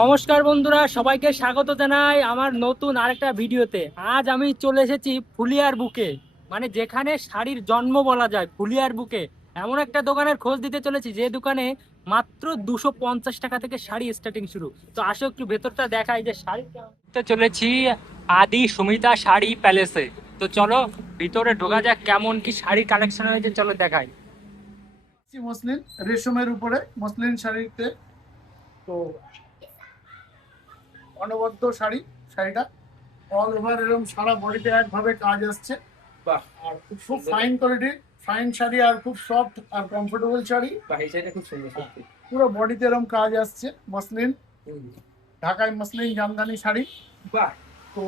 নমস্কার বন্ধুরা, সবাইকে স্বাগত জানাই আমার নতুন আরেকটা ভিডিওতে। আজ আমি চলে এসেছি ফুলিয়ার বুকে, মানে যেখানে শাড়ির জন্ম বলা যায়, ফুলিয়ার বুকে এমন একটা দোকানের খোঁজ দিতে চলেছি যে দোকানে মাত্র 250 টাকা থেকে শাড়ি স্টার্টিং শুরু। তো আসো একটু ভেতরটা দেখাই যে শাড়ি চলেছি আদি সুমিতা শাড়ি প্যালেসে। তো চলো ভিতরে ঢোকা যাক, কেমন কি শাড়ি কালেকশন হয়েছে চলো দেখাই। মসলিন রেশমের উপরে মসলিন শাড়িতে তো অনবদ্য শাড়িটা অল ওভার এরকম সারা বডিতে একভাবে কাজ আসছে। বাহ! আর খুব ফাইন কোয়ালিটির ফাইন শাড়ি আর খুব সফট আর কমফোর্টেবল শাড়ি। বাহ! এই শাড়িটা খুব সুন্দর সত্যি। পুরো বডিতে এরকম কাজ আসছে মসলিন, হুম। ঢাকায় মসলিন জামদানি শাড়ি। বাহ! তো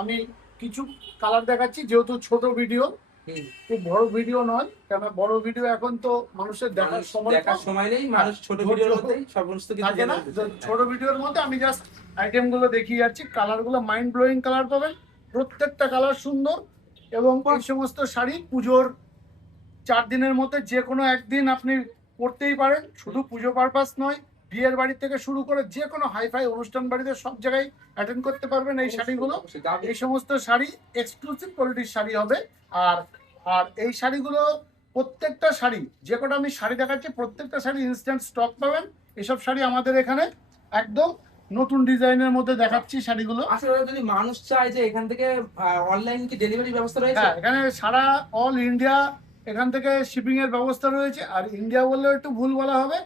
আমি কিছু কালার দেখাচ্ছি, যেহেতু ছোট ভিডিও, হুম। খুব বড় ভিডিও নয়, কেন বড় ভিডিও এখন তো মানুষের দেখার দেখার সময় নেই, মানুষ ছোট ভিডিওর মধ্যেই সমস্ত কিছু থাকে না। জেনে নিতে চায়। ছোট ভিডিওর মধ্যে আমি জাস্ট আইটেম গুলো দেখিয়ে যাচ্ছি। কালার গুলো মাইন্ড ব্লোয়িং কালার পাবেন, প্রত্যেকটা কালার সুন্দর। এবং এই সমস্ত শাড়ি পুজোর 4 দিনের মধ্যে যে কোনো একদিন আপনি পরতেই পারেন, শুধু পুজো পারপাস নয়, বিয়ের বাড়ি থেকে শুরু করে যে কোনো হাইফাই অনুষ্ঠান বাড়িতে সব জায়গায় অ্যাটেন্ড করতে পারবেন এই শাড়িগুলো। এই সমস্ত শাড়ি এক্সক্লুসিভ কোয়ালিটির শাড়ি হবে। আর আর এই শাড়িগুলো প্রত্যেকটা শাড়ি, যে কটা আমি শাড়ি দেখাচ্ছি প্রত্যেকটা শাড়ি ইনস্ট্যান্ট স্টক পাবেন। এসব শাড়ি আমাদের এখানে একদম নতুন ডিজাইনের মধ্যে দেখাচ্ছি শাড়িগুলো। আসলে যদি মানুষ চায় যে এখান থেকে অনলাইন কি ডেলিভারি ব্যবস্থা রয়েছে? হ্যাঁ, এখানে সারা অল ইন্ডিয়া এখান থেকে শিপিং এর ব্যবস্থা রয়েছে। আর ইন্ডিয়া বললেও একটু ভুল বলা হবে,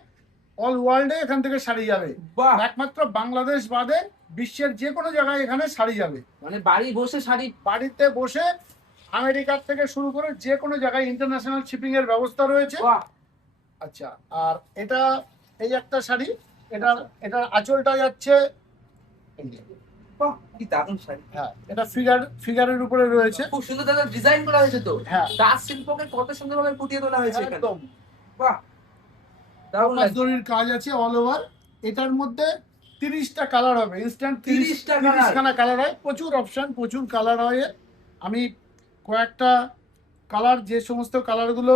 অল ওয়ার্ল্ডে এখান থেকে শাড়ি যাবে। বাহ! একমাত্র বাংলাদেশ বাদে বিশ্বের যে কোনো জায়গায় এখানে শাড়ি যাবে। মানে বাড়ি বসে শাড়ি। বাড়িতে বসে আমেরিকার থেকে শুরু করে যে কোনো জায়গায় ইন্টারন্যাশনাল শিপিং এর ব্যবস্থা রয়েছে। বাহ! আচ্ছা, আর এটা এই একটা শাড়ি, এটার আঁচলটা যাচ্ছে, বাহ! কি দারুণ শাড়ি। হ্যাঁ এটা ফিগারের উপরে রয়েছে। খুব সুন্দর দাদা ডিজাইন করা হয়েছে তো। হ্যাঁ, তাঁত শিল্পকে কত সুন্দরভাবে ফুটিয়ে তোলা হয়েছে এখানে। একদম বাহ! দারুণ লাগছে। জরির কাজ আছে অল ওভার। এটার মধ্যে 30টা কালার হবে, ইনস্ট্যান্ট 30টা 30খানা কালার হয়, প্রচুর অপশন, প্রচুর কালার হয়। আমি কয়েকটা কালার, যে সমস্ত কালারগুলো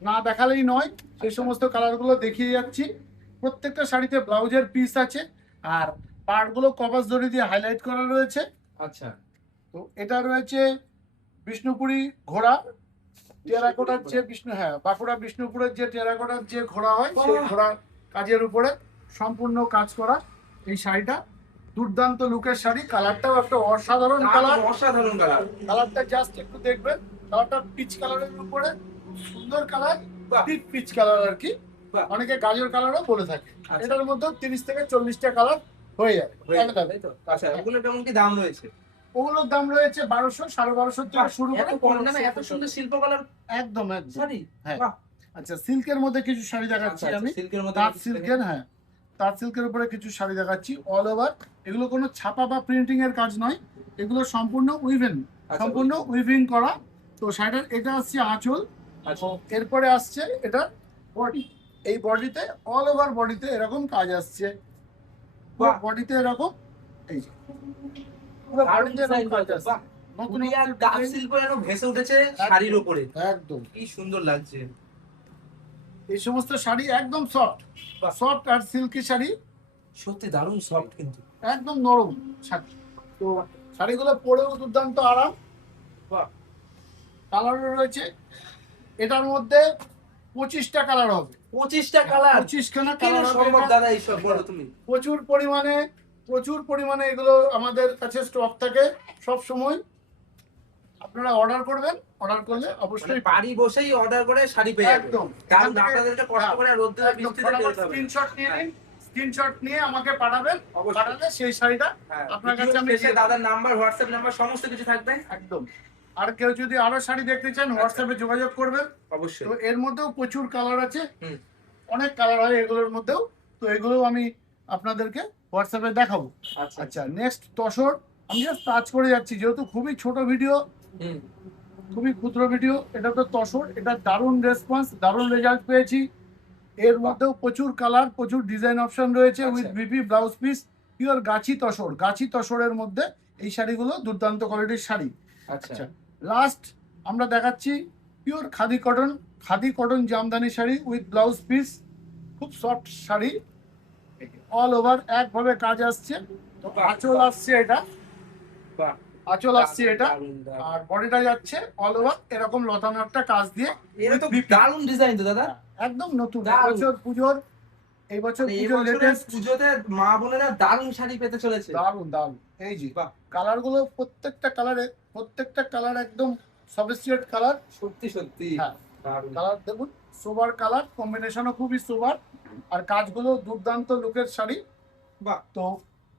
না দেখালেই নয় সেই সমস্ত কালারগুলো দেখিয়ে যাচ্ছি। প্রত্যেকটা শাড়িতে ব্লাউজের পিস আছে, আর পার্টগুলো কপাস জরি দিয়ে হাইলাইট করা রয়েছে। আচ্ছা। তো এটা রয়েছে বিষ্ণুপুরি ঘোড়া, টেরাকোটার যে বাঁকুড়া বিষ্ণুপুরের যে টেরাকোটার যে ঘোড়া হয় সেই ঘোড়া কাজের উপরে সম্পূর্ণ কাজ করা এই শাড়িটা। দুর্দান্ত লুকের শাড়ি, কালারটাও একটা অসাধারণ কালার। অসাধারণ কালার। কালারটা জাস্ট একটু দেখবেন, কালারটা পিচ কালারের উপরে, খুব সুন্দর কালার, ডিপ পিচ কালার আর কি, অনেকে গাজর কালারও বলে থাকে। এটার মধ্যে 30 থেকে 40টা কালার হয়ে যাবে। আচ্ছা, ওগুলো কেমন কি দাম রয়েছে? ওগুলোর দাম রয়েছে 1200, 1250 থেকে শুরু করে। এত কম দামে এত সুন্দর শিল্পকলার একদম শাড়ি। হ্যাঁ। বাহ! আচ্ছা, সিল্কের মধ্যে কিছু শাড়ি দেখাচ্ছি আমি। সিল্কের মধ্যে তাঁত সিল্কের, হ্যাঁ তাঁত সিল্কের উপরে কিছু শাড়ি দেখাচ্ছি অল ওভার। এগুলো কোনো ছাপা বা প্রিন্টিং এর কাজ নয়, এগুলো সম্পূর্ণ সম্পূর্ণ উইভিং করা। তো শাড়িটার এটা আসছে আঁচল। আচ্ছা। এরপরে আসছে এটা বডি। এই বডিতে অল ওভার বডিতে এরকম কাজ আসছে, বডিতে এরকম, এই যে পুরো বডিতে এরকম কাজ আসছে। নতুন তাঁত শিল্প যেন ভেসে উঠেছে শাড়ির উপরে। একদম কি সুন্দর লাগছে। এই সমস্ত শাড়ি একদম সফট আর সিল্কি শাড়ি, সত্যি দারুণ সফট কিন্তু। একদম নরম শাড়ি। তো শাড়িগুলো পরেও দুর্দান্ত আরাম। কালার রয়েছে এটার মধ্যে 25টা কালার হবে। 25টা কালার? 25খানা কি কালার হবে সম্ভব দাদা এইসব বলো তুমি? প্রচুর পরিমাণে এগুলো আমাদের কাছে স্টক থাকে সব সময়। আপনারা অর্ডার করবেন, অর্ডার করলে অবশ্যই বাড়ি বসেই অর্ডার করে শাড়ি পেয়ে যাবেন। একদম। কারণ আপনাদেরকে কষ্ট করে রোদ্রে বৃষ্টিতে যেতে হবে। স্ক্রিনশট নিয়ে নিন, স্ক্রিনশট নিয়ে আমাকে পাঠাবেন, পাঠালে সেই শাড়িটা আপনার কাছে আমি দাদার নাম্বার, হোয়াটসঅ্যাপ নাম্বার সমস্ত কিছু থাকবে একদম। আর কেউ যদি আরো শাড়ি দেখতে চান হোয়াটসঅ্যাপে যোগাযোগ করবেন অবশ্যই। তো এর মধ্যেও প্রচুর কালার আছে, অনেক কালার হয় এগুলোর মধ্যেও। তো এগুলো আমি আপনাদেরকে হোয়াটসঅ্যাপে দেখাবো। আচ্ছা, নেক্সট তসর। আমি জাস্ট টাচ করে যাচ্ছি, যেহেতু খুবই ছোট ভিডিও, খুবই ক্ষুদ্র ভিডিও। এটা তো তসর, এটা দারুণ রেসপন্স, দারুণ রেজাল্ট পেয়েছি। এর মধ্যেও প্রচুর কালার, প্রচুর ডিজাইন অপশন রয়েছে with BP blouse piece. Pure গাছি তসরের মধ্যে এই শাড়িগুলো দুর্দান্ত কোয়ালিটির শাড়ি। আচ্ছা, লাস্ট আমরা দেখাচ্ছি pure khadi cotton Jamdani sari with blouse piece, খুব সফট শাড়ি। অল ওভার একভাবে কাজ আসছে। তো আঁচল আসছে এটা, বাহ, আঁচল আসছে এটা, দারুণ, দারুণ। আর বডিটা যাচ্ছে অল ওভার এরকম লতানো একটা কাজ দিয়ে। এটা তো দারুণ ডিজাইন তো দাদা। একদম নতুন দারুণ। এবছর পুজোর, এই বছর মানে পুজোর এবছরের লেটেস্ট। পুজোতে মা বোনেরা দারুণ শাড়ি পেতে চলেছে। দারুন দারুন। এই যে বাহ। কালার গুলো প্রত্যেকটা কালার একদম সফিস্টিকেট কালার। সত্যি সত্যি হ্যাঁ, দারুণ। কালার দেখুন, সোবার কালার কম্বিনেশনও খুবই সোবার, আর কাজগুলো দুর্দান্ত লুকের শাড়ি। বাহ। তো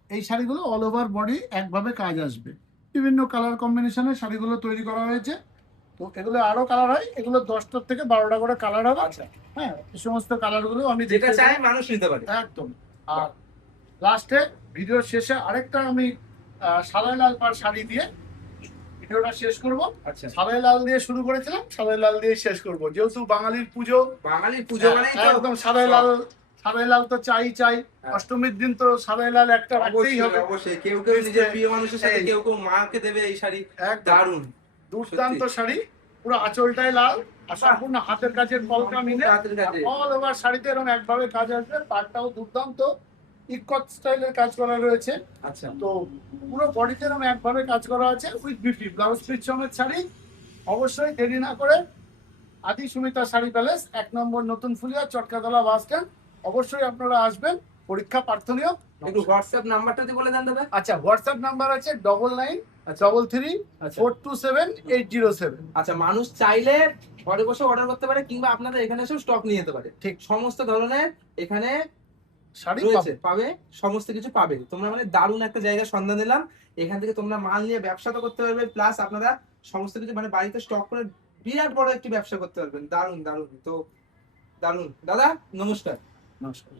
এই শাড়িগুলো অল ওভার বডি একভাবে কাজ আসবে। বিভিন্ন কালার কম্বিনেশনের শাড়িগুলো তৈরি করা হয়েছে। তো এগুলো আরো কালার হয়, এগুলো 10টা থেকে 12টা করে কালার হবে। আচ্ছা, হ্যাঁ, এই সমস্ত কালারগুলো আমি যেটা দেখিয়ে চাই দেবো। মানুষ নিতে পারে। একদম। আর লাস্টে ভিডিওর শেষে আরেকটা আমি সাদাই লাল পাড় শাড়ি দিয়ে ভিডিওটা শেষ করব। আচ্ছা, সাদাই লাল দিয়ে শুরু করেছিলাম, সাদাই লাল দিয়ে শেষ করব, যেহেতু বাঙালির পুজো। বাঙালির পুজো মানেই তো একদম সাদাই লাল, সাদাই লাল তো চাই। হ্যাঁ। অষ্টমীর দিন তো সাদাই লাল একটা রাখতেই অবশ্যই হবে। অবশ্যই, কেউ কেউ নিজের প্রিয় মানুষের সাথে, এই। কেউ কেউ মাকে দেবে এই শাড়ি। একদম দারুণ, দুর্দান্ত শাড়ি, পুরো আঁচলটাই লাল আর সম্পূর্ণ হাতের কাজের কলকা মিলে হাতের কাজে। অল ওভার শাড়িতে এরকম একভাবে কাজ আসবে। পাড়টাও দুর্দান্ত ইকট স্টাইলের কাজ করা রয়েছে। আচ্ছা, তো পুরো বডিতে এরকম একভাবে কাজ করা আছে উইথ বিউটি ব্লাউজ পিস সমেত শাড়ি। অবশ্যই দেরি না করে আদি সুমিতা শাড়ি প্যালেস, 1 নম্বর নতুন ফুলিয়া, চটকাতলা বাস স্ট্যান্ড। অবশ্যই আপনারা আসবেন, পরীক্ষা প্রার্থনীয়। একটু হোয়াটসঅ্যাপ নাম্বারটা দিয়ে বলে দেন দাদা। আচ্ছা, হোয়াটসঅ্যাপ নাম্বার আছে 99333427 আচ্ছা, মানুষ চাইলে ঘরে বসে অর্ডার করতে পারে, কিংবা আপনাদের এখানে এসেও স্টক নিয়ে যেতে পারে। ঠিক। সমস্ত ধরনের এখানে শাড়ি রয়েছে, পাবেন। পাবে, সমস্ত কিছু পাবে। তোমরা মানে দারুণ একটা জায়গার সন্ধান দিলাম। এখান থেকে তোমরা মাল নিয়ে ব্যবসা তো করতে পারবে, প্লাস আপনারা সমস্ত কিছু মানে বাড়িতে স্টক করে বিরাট বড় একটি ব্যবসা করতে পারবেন। দারুণ দারুণ। তো দারুণ দাদা, নমস্কার। নমস্কার।